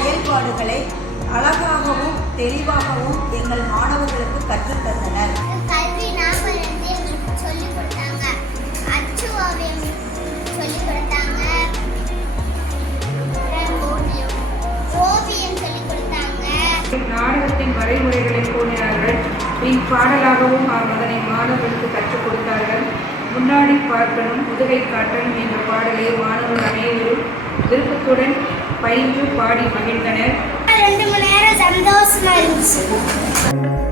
செயல்பாடுகளை அழகாகவும் தெளிவாகவும் எங்கள் மாணவர்களுக்கு கற்றுத்தந்தனர். கல்வி நாமலிருந்து எங்களுக்கு சொல்லிக் கொடுத்தாங்க. அச்சு ஓவியம் சொல்லிக் கொடுத்தாங்க. ஓவியம் சொல்லிக் கொடுத்தாங்க. நாடகத்தின் வரைமுறைகளை கூறினார்கள். பின் பாடலாகவும் அதனை மாணவர்களுக்கு கற்றுக் கொடுத்தார்கள். முன்னாடி பார்க்கணும் முதுகை காட்டணும் என்ற பாடலை மாணவர்கள் அனைவரும் விருப்பத்துடன் பயின்று பாடி மகிழ்ந்தனர். 2 மணி நேரம் சந்தோஷமா இருந்துச்சு.